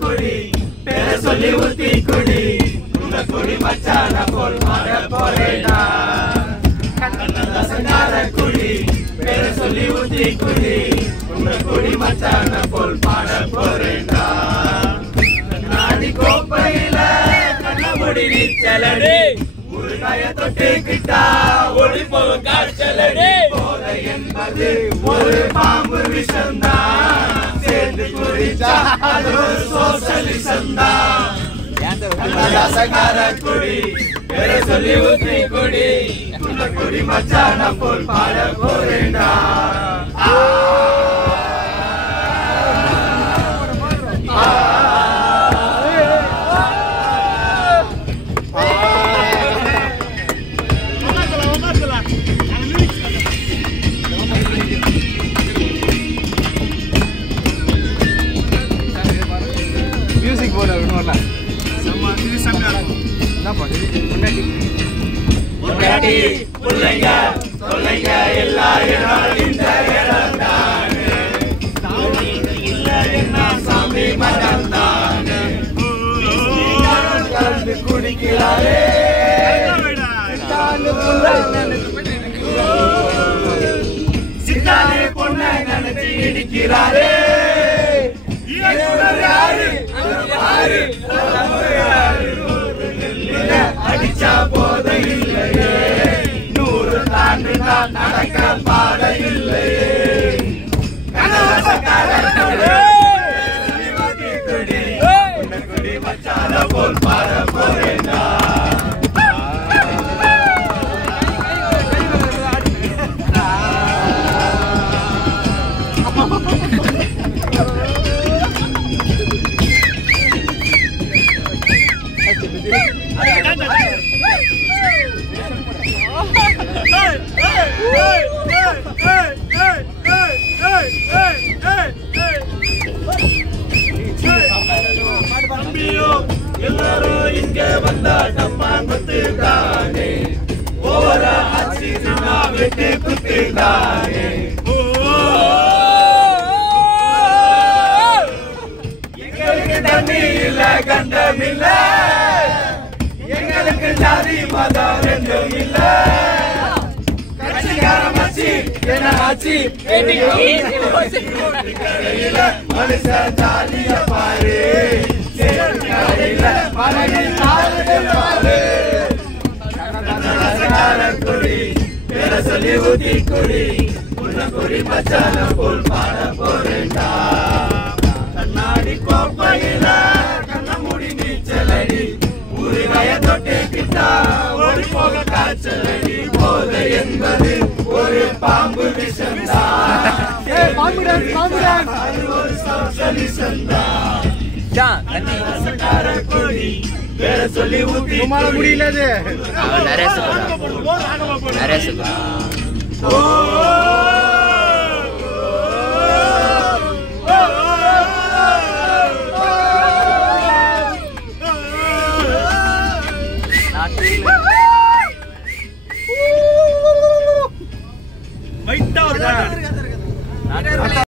குடி பேரை சொல்லி ஊத்தி குடி உங்க குடி மச்சான போல் மாற போறேடா கண்ணதாசனார குடி பேரை சொல்லி ஊத்தி குடி உங்க குடி மச்சான போல் மாற போறேடா நாடி கோப்பையில கண்ணமுடி நீச்சலடி ஊறுகாய தொட்டுக்கிட்டா ஒளி போக காய்ச்சலடி போதை என்பது ஒரு பாம்பு விஷம்தான் சேர்ந்து குடிச்சா அது ஒரு சோசலிசம் தான் கண்ணதாசனார குடி பேரை சொல்லி ஊத்தி குடி உள்ள குடி மச்சான போல் பாட போறேன்டா மியூசிக் போட வேணும்ல நம்ம இது சமையா என்ன பண்ணுது முன்னாடி புள்ளைங்க சொல்லைங்க எல்லாரும் இந்த இடம் தானே இல்ல என்ன சாமி மனம் தானே கலந்து குடிக்கிறாரே சித்தானே பொண்ணை நினைச்சு இடிக்கிறாரே அடிச்சா போத இல்லையே 100 தாண்டு நான் நடக்க பாட இல்லையே குடி மச்சான போல் பாட போறேன்னா எல்லாரும் இங்க வந்தா டப்பாங்குத்து தானே ஓவர ஆச்சு வெட்டு குத்து தானே எங்களுக்கு தண்ணி இல்ல கண்டம் இல்ல எங்களுக்கு ஜாதி மதம் ரெண்டும் இல்ல கட்சிக்காரன் மச்சி என்ன ஆச்சு மனுஷ ஜாலிய பாரு குடி பேரை சொல்லி ஊத்தி குடி உள்ள குடி மச்சான போல் பாட போறேன்டா கண்ணாடி கோப்பையில கண்ணமுடி நீச்சலடி ஊறுகாய தொட்டுக்கிட்டா ஓடி போக காய்ச்சலடி போதை என்பது ஒரு பாம்பு விஷம்தான் அது ஒரு சோசலிசம்தான் குடி பேரை சொல்லி ஊத்தி முடியல நிறைய